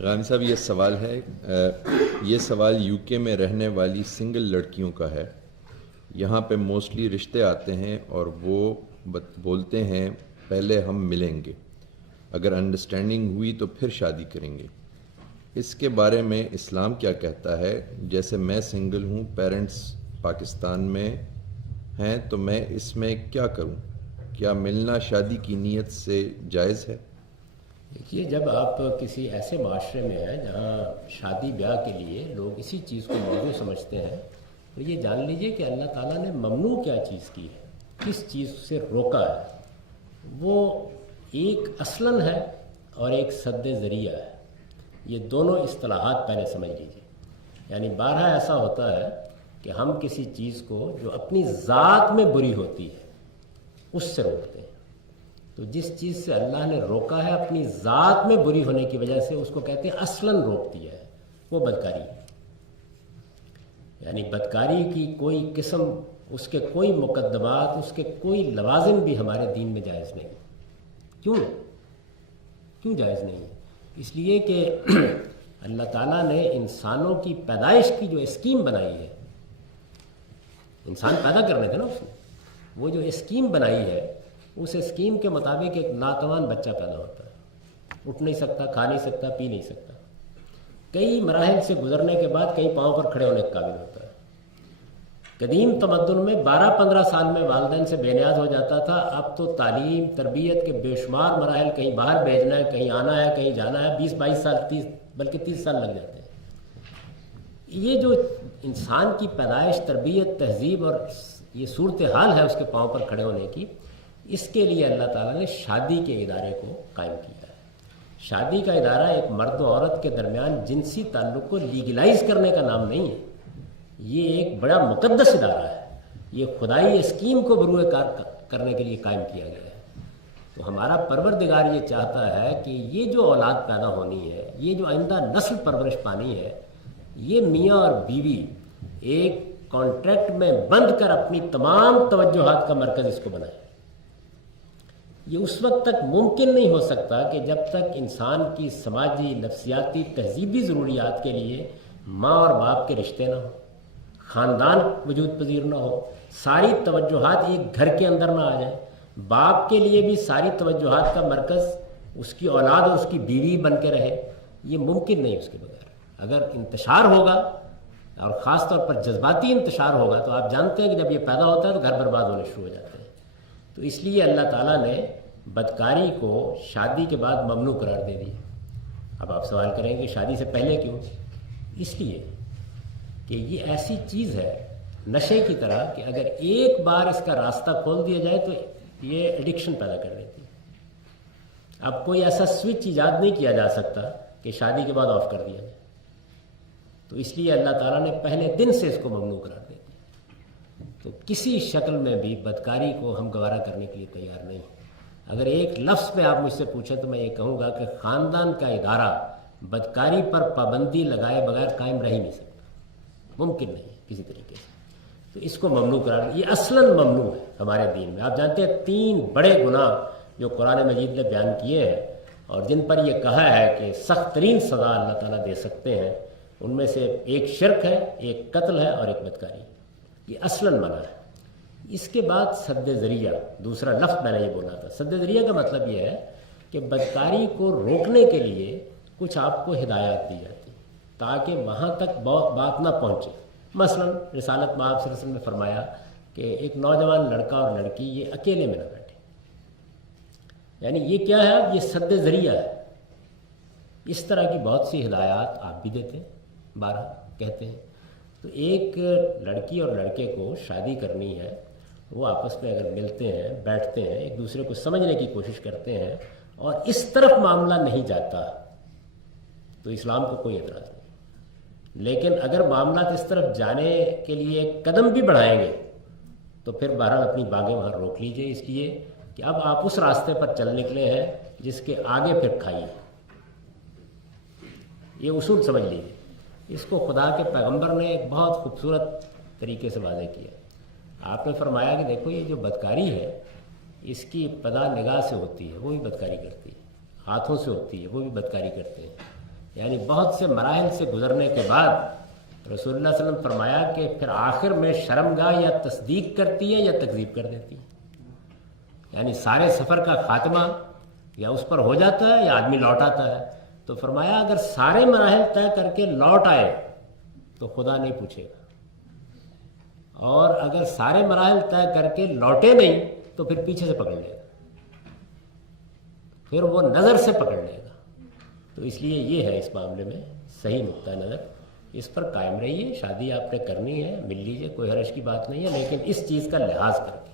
غانی صاحب یہ سوال ہے، یہ سوال یو کے میں رہنے والی سنگل لڑکیوں کا ہے۔ یہاں پہ موسٹلی رشتے آتے ہیں اور وہ بولتے ہیں پہلے ہم ملیں گے، اگر انڈرسٹینڈنگ ہوئی تو پھر شادی کریں گے۔ اس کے بارے میں اسلام کیا کہتا ہے؟ جیسے میں سنگل ہوں، پیرنٹس پاکستان میں ہیں، تو میں اس میں کیا کروں؟ کیا ملنا شادی کی نیت سے جائز ہے؟ دیکھیے، جب آپ کسی ایسے معاشرے میں ہیں جہاں شادی بیاہ کے لیے لوگ اسی چیز کو موضوع سمجھتے ہیں، تو یہ جان لیجئے کہ اللہ تعالیٰ نے ممنوع کیا چیز کی ہے، کس چیز سے روکا ہے۔ وہ ایک اصلاً ہے اور ایک سد ذریعہ ہے۔ یہ دونوں اصطلاحات پہلے سمجھ لیجئے۔ یعنی بارہا ایسا ہوتا ہے کہ ہم کسی چیز کو جو اپنی ذات میں بری ہوتی ہے اس سے روکتے ہیں۔ تو جس چیز سے اللہ نے روکا ہے اپنی ذات میں بری ہونے کی وجہ سے، اس کو کہتے ہیں اصلاً روک دیا ہے، وہ بدکاری ہے۔ یعنی بدکاری کی کوئی قسم، اس کے کوئی مقدمات، اس کے کوئی لوازم بھی ہمارے دین میں جائز نہیں۔ کیوں جائز نہیں ہے؟ اس لیے کہ اللہ تعالیٰ نے انسانوں کی پیدائش کی جو اسکیم بنائی ہے، انسان پیدا کرنے تھے نا اس نے، وہ جو اسکیم بنائی ہے، اس اسکیم کے مطابق ایک ناتوان بچہ پیدا ہوتا ہے، اٹھ نہیں سکتا، کھا نہیں سکتا، پی نہیں سکتا، کئی مراحل سے گزرنے کے بعد کئی پاؤں پر کھڑے ہونے کے قابل ہوتا ہے۔ قدیم تمدن میں 12-15 سال میں والدین سے بے نیاز ہو جاتا تھا، اب تو تعلیم تربیت کے بے شمار مراحل، کہیں باہر بھیجنا ہے، کہیں آنا ہے، کہیں جانا ہے، 20-22 سال، 30 بلکہ 30 سال لگ جاتے ہیں۔ یہ جو انسان کی پیدائش، تربیت، تہذیب اور یہ صورتحال ہے اس کے پاؤں پر کھڑے ہونے کی، اس کے لیے اللہ تعالیٰ نے شادی کے ادارے کو قائم کیا ہے۔ شادی کا ادارہ ایک مرد و عورت کے درمیان جنسی تعلق کو لیگلائز کرنے کا نام نہیں ہے، یہ ایک بڑا مقدس ادارہ ہے۔ یہ خدائی اسکیم کو بروئے کار کرنے کے لیے قائم کیا گیا ہے۔ تو ہمارا پروردگار یہ چاہتا ہے کہ یہ جو اولاد پیدا ہونی ہے، یہ جو آئندہ نسل پرورش پانی ہے، یہ میاں اور بیوی ایک کانٹریکٹ میں بند کر اپنی تمام توجہات کا مرکز اس کو بنائے۔ یہ اس وقت تک ممکن نہیں ہو سکتا کہ جب تک انسان کی سماجی، نفسیاتی، تہذیبی ضروریات کے لیے ماں اور باپ کے رشتے نہ ہوں، خاندان وجود پذیر نہ ہو، ساری توجہات ایک گھر کے اندر نہ آ جائیں، باپ کے لیے بھی ساری توجہات کا مرکز اس کی اولاد اور اس کی بیوی بن کے رہے، یہ ممکن نہیں اس کے بغیر۔ اگر انتشار ہوگا اور خاص طور پر جذباتی انتشار ہوگا تو آپ جانتے ہیں کہ جب یہ پیدا ہوتا ہے تو گھر برباد ہونے شروع ہو جاتے ہیں۔ تو اس لیے اللہ تعالیٰ نے بدکاری کو شادی کے بعد ممنوع قرار دے دی۔ اب آپ سوال کریں کہ شادی سے پہلے کیوں؟ اس لیے کہ یہ ایسی چیز ہے نشے کی طرح کہ اگر ایک بار اس کا راستہ کھول دیا جائے تو یہ ایڈکشن پیدا کر دیتی ہے۔ اب کوئی ایسا سوئچ ایجاد نہیں کیا جا سکتا کہ شادی کے بعد آف کر دیا جائے۔ تو اس لیے اللہ تعالیٰ نے پہلے دن سے اس کو ممنوع قرار دے دیا۔ تو کسی شکل میں بھی بدکاری کو ہم گوارا کرنے کے لیے تیار نہیں۔ اگر ایک لفظ پہ آپ مجھ سے پوچھیں تو میں یہ کہوں گا کہ خاندان کا ادارہ بدکاری پر پابندی لگائے بغیر قائم رہ ہی نہیں سکتا، ممکن نہیں ہے کسی طریقے سے۔ تو اس کو ممنوع قرار، یہ اصلاً ممنوع ہے ہمارے دین میں۔ آپ جانتے ہیں 3 بڑے گناہ جو قرآن مجید نے بیان کیے ہیں اور جن پر یہ کہا ہے کہ سخت ترین سزا اللہ تعالیٰ دے سکتے ہیں، ان میں سے ایک شرک ہے، ایک قتل ہے اور ایک بدکاری۔ یہ اصلاً منع ہے۔ اس کے بعد سد ذریعہ، دوسرا لفظ میں نے یہ بولا تھا۔ سد ذریعہ کا مطلب یہ ہے کہ بدکاری کو روکنے کے لیے کچھ آپ کو ہدایات دی جاتی تاکہ وہاں تک بات نہ پہنچے۔ مثلا رسالت میں آپ صلی اللہ علیہ وسلم نے فرمایا کہ ایک نوجوان لڑکا اور لڑکی یہ اکیلے میں نہ بیٹھے، یعنی یہ کیا ہے؟ اب یہ سد ذریعہ ہے۔ اس طرح کی بہت سی ہدایات آپ بھی دیتے ہیں، 12 کہتے ہیں۔ تو ایک لڑکی اور لڑکے کو شادی کرنی ہے، وہ آپس میں اگر ملتے ہیں، بیٹھتے ہیں، ایک دوسرے کو سمجھنے کی کوشش کرتے ہیں اور اس طرف معاملہ نہیں جاتا تو اسلام کو کوئی اعتراض نہیں۔ لیکن اگر معاملات اس طرف جانے کے لیے ایک قدم بھی بڑھائیں گے تو پھر بہرحال اپنی باغیں وہاں روک لیجئے، اس لیے کہ اب آپ اس راستے پر چل نکلے ہیں جس کے آگے پھر کھائیے۔ یہ اصول سمجھ لیجیے۔ اس کو خدا کے پیغمبر نے ایک بہت خوبصورت طریقے سے واضح کیا۔ آپ نے فرمایا کہ دیکھو یہ جو بدکاری ہے اس کی ابتدا نگاہ سے ہوتی ہے، وہ بھی بدکاری کرتی ہے، ہاتھوں سے ہوتی ہے، وہ بھی بدکاری کرتے ہیں، یعنی بہت سے مراحل سے گزرنے کے بعد رسول اللہ صلی اللہ علیہ وسلم فرمایا کہ پھر آخر میں شرمگاہ یا تصدیق کرتی ہے یا تکذیب کر دیتی ہے. یعنی سارے سفر کا خاتمہ یا اس پر ہو جاتا ہے یا آدمی لوٹ آتا ہے. تو فرمایا اگر سارے مراحل طے کر کے لوٹ آئے تو خدا نہیں پوچھے گا، اور اگر سارے مراحل طے کر کے لوٹے نہیں تو پھر پیچھے سے پکڑ لے گا، پھر وہ نظر سے پکڑ لے گا. تو اس لیے یہ ہے اس معاملے میں صحیح نقطہ نظر، اس پر قائم رہیے. شادی آپ نے کرنی ہے، مل لیجیے، کوئی حرج کی بات نہیں ہے، لیکن اس چیز کا لحاظ کر کے.